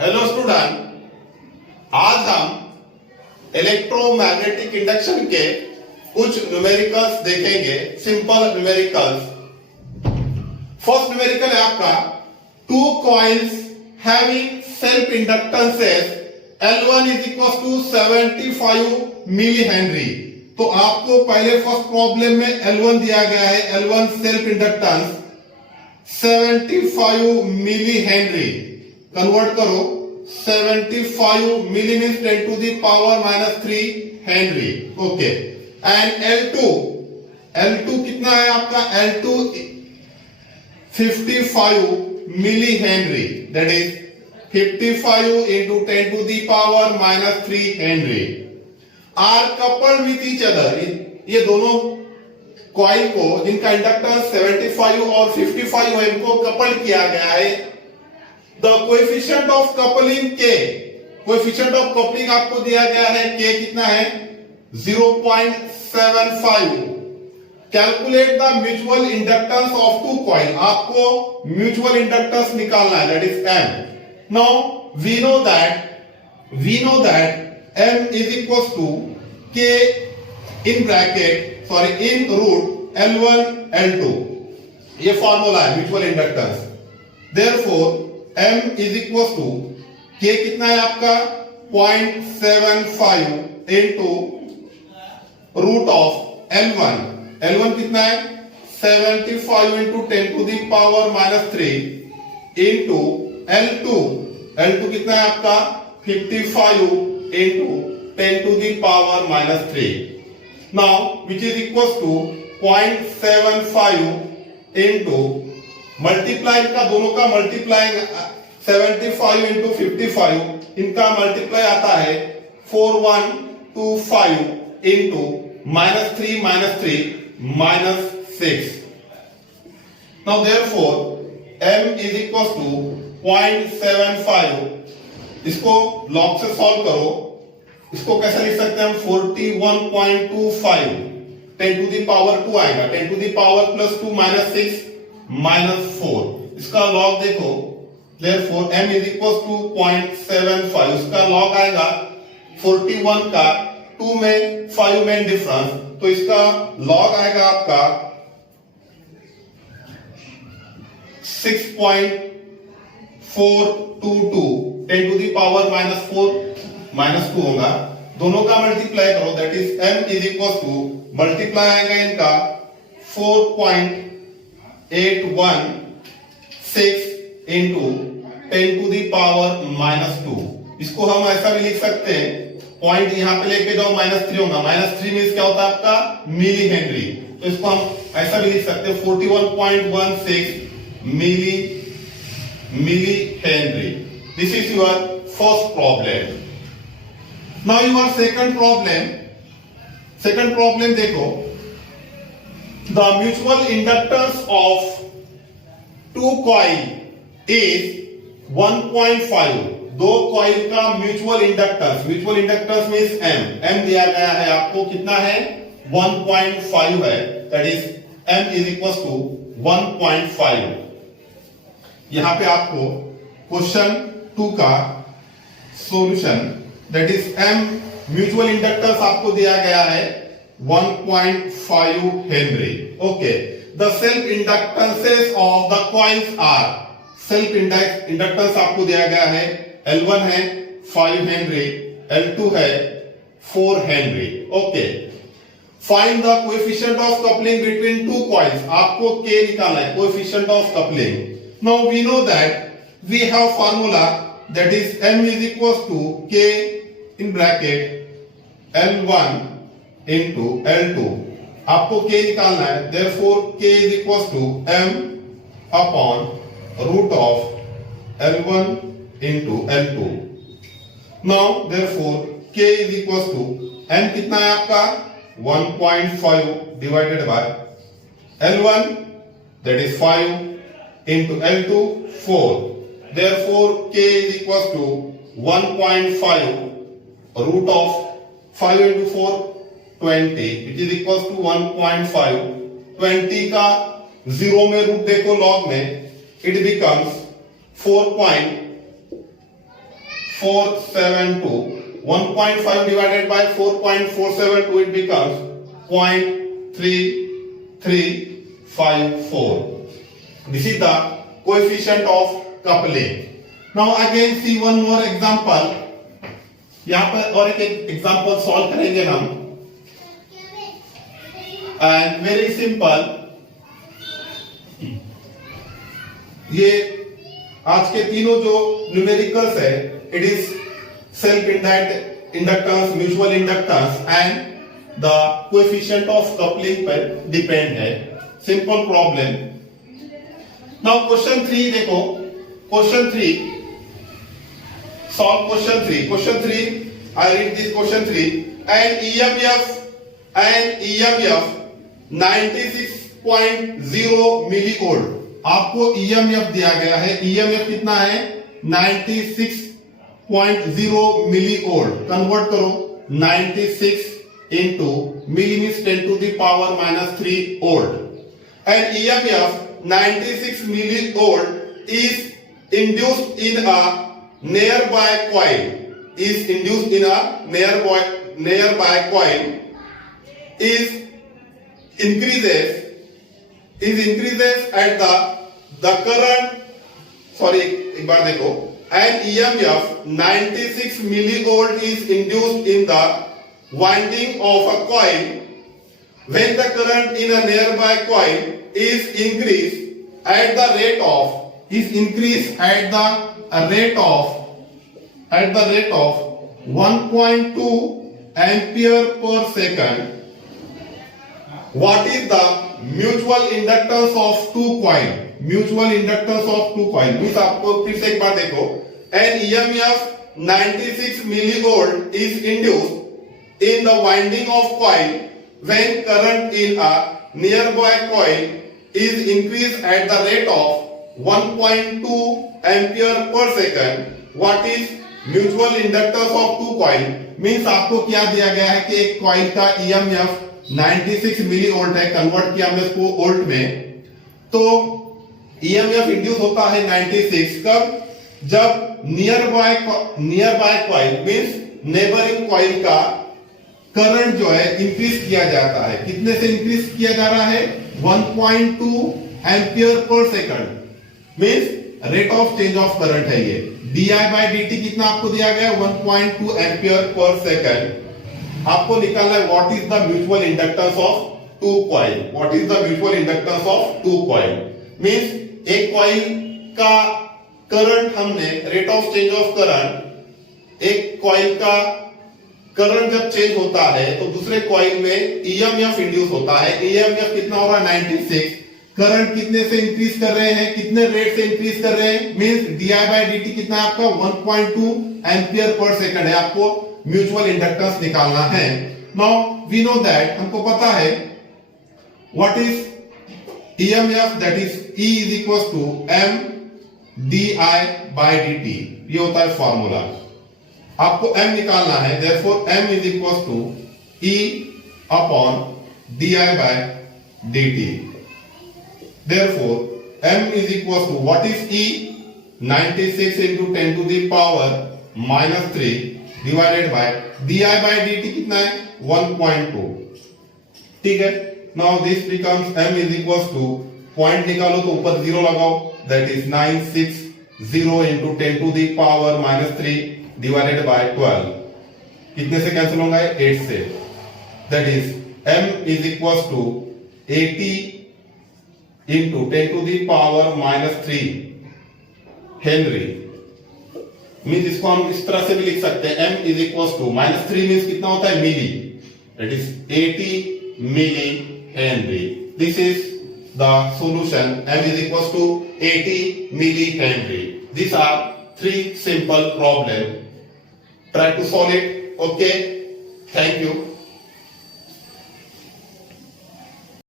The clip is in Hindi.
हेलो स्टूडेंट, आज हम इलेक्ट्रोमैग्नेटिक इंडक्शन के कुछ न्यूमेरिकल्स देखेंगे, सिंपल न्यूमेरिकल्स। फर्स्ट न्यूमेरिकल है आपका two coils having self inductances L1 is equals to 75 milli henry. तो आपको पहले फर्स्ट प्रॉब्लम में L1 दिया गया है, L1 self inductance 75 milli henry. Convert करो, 75 milli means 10 to the power -3 henry. Okay, and L2 कितना है आपका? L2 55 milli henry, that is 55 into 10 to the power -3 henry are coupled with each other. ये दोनों कॉइल को जिनका इंडक्टेंस 75 और 55 है, इनको कपल्ड किया गया है। The coefficient of coupling K, coefficient of coupling आपको दिया गया है, K कितना है? 0.75। Calculate the mutual inductance of two coil, आपको म्यूचुअल इंडक्टेंस निकालना है, that is M। Now we know that M is equals to K in root L1 L2, ये फॉर्मूला है mutual inductance. Therefore M is equals to K कितना है आपका? 0.75 into root of L1 कितना है? 75 into 10 to the power -3 into L2 कितना है आपका? 55 into 10 to the power -3। Now which is equals to 0.75 into multiply का, दोनों का मल्टीप्लाई 75 into 55, इनका मल्टीप्लाई आता है 4125 into -3 -6। Now therefore M is equals to 0.75। इसको लॉग से सॉल्व करो, इसको कैसे लिख सकते हैं हम? 41.25 10 टू दी पावर 2 आएगा, 10 टू दी पावर +2 -6 -4। इसका लॉग देखो, therefore M is equals to 0.75। इसका लॉग आएगा 41 का 2 में 5 में डिफरेंस, तो इसका लॉग आएगा आपका 6.422 10 टू दी पावर -4 -2 होगा। दोनों का मल्टीप्लाई करो, that is M is equal to multiply आएगा इनका 4.816 into 10 टू दी पावर -2। इसको हम ऐसा भी लिख सकते हैं, पॉइंट यहां पे लेके जाओ -3 होगा, -3 मींस क्या होता है आपका? Milli henry. तो इसको हम ऐसा भी लिख सकते हैं 41.16 milli henry. This is your first problem. Now your second problem देखो, the mutual inductance of two coil is 1.5। दो कॉइल का म्यूचुअल इंडक्टेंस मींस M दिया गया है आपको, कितना है? 1.5 है, that is M is equal to 1.5। यहां पे आपको क्वेश्चन 2 का solution, that is M mutual inductance आपको दिया गया है 1.5 henry. Okay, the self inductances of the coils are, self inductance आपको दिया गया है, L1 है 5 हेनरी, L2 है 4 Henry. Okay, find the coefficient of coupling between two coils, आपको K निकालना है, coefficient of coupling. Now we know that we have formula, that is M is equals to K in bracket L1 into L2। आपको K निकालना है, therefore K is equals to M upon root of L1 into L2। Now therefore K is equals to M कितना है आपका? 1.5 divided by L1, that is 5 into L2 4, therefore K is equals to 1.5 root of 5 into 4 20, which is equals to 1.5। 20 का 0 में रूट देखो लॉग में, it becomes 4.8 472. 1.5 divided by 4.472, it becomes 0.3354. This is the coefficient of coupling. Now again see one more example. यहाँ पर और एक एग्जाम्पल सॉल्व करेंगे हम, एंड वेरी सिंपल. ये आज के तीनों जो न्यूमेरिकल्स है, it is self inductance, mutual inductance and the coefficient of coupling पर डिपेंड है. Simple problem. नाउ क्वेश्चन 3 देखो. Question 3, solve question 3. Question 3, I read this question 3. An EMF 96.0 millivolt. आपको EMF दिया गया है. EMF कितना है? 96.0 millivolt. कन्वर्ट करो. 96 into milli means 10 to the power minus 3 volt. An EMF 96 millivolt is induced in a nearby coil, is induced in a nearby coil, is increases at the current. Sorry, एक बार देखो. An EMF 96 millivolt is induced in the winding of a coil when the current in a nearby coil is increased at the rate of 1.2 ampere per second. What is the mutual inductance of two coil? Mutual inductance of two coil means आपको फिर से एक बार देखो. An EMF 96 millivolt is induced in the winding of coil when current in a nearby coil is increased at the rate of 1.2 ampere per second. What is mutual inductance of two coil? Means आपको क्या दिया गया है कि एक कॉइल का EMF 96 मिली वोल्ट है. कन्वर्ट किया हमने इसको वोल्ट में. तो EMF इंड्यूस होता है 96 कब? जब near by coil means neighbouring coil का करंट जो है इंक्रीज किया जाता है. कितने से इंक्रीज किया जा रहा है? 1.2 ampere per second. Means rate of change of current है ये. di/dt कितना आपको दिया गया? 1.2 एम्पियर पर सेकंड. आपको निकालना है what is the mutual inductance of two coil. What is the mutual inductance of two coil? Means एक कॉइल का करंट हमने rate of change of current, एक कॉइल का करंट जब चेंज होता है तो दूसरे कॉइल में EMF इंड्यूस होता है. EMF कितना हो रहा है? 96. करंट कितने से इंक्रीज कर रहे हैं? कितने रेट से इंक्रीज कर रहे हैं? मींस di/dt कितना है आपका? 1.2 एम्पियर पर सेकंड है. आपको म्यूचुअल इंडक्टेंस निकालना है. नाउ वी नो दैट, हमको पता है what is EMF, that is E is equals to m di/dt. ये होता है फॉर्मूला. आपको m निकालना है. therefore m is equals to E upon di/dt. Therefore m is equals to what is E? 96 into 10 to the power minus 3 divided by di/dt कितना है? 1.2. ठीक है. Now this becomes m is equals to, point निकालो तो ऊपर 0 लगाओ, that is 960 into 10 to the power minus 3 divided by 12. कितने से कैंसिल होगा? 8 से. That is m is equals to 80 into 10 to the power minus 3 Henry. Means इसको हम इस तरह से भी लिख सकते हैं. m is equals to minus 3 means कितना होता है? Milli. That is 80 milli henry. This is the solution. m is equals to 80 milli Henry. These are 3 simple problems. Try to solve it. Okay. Thank you.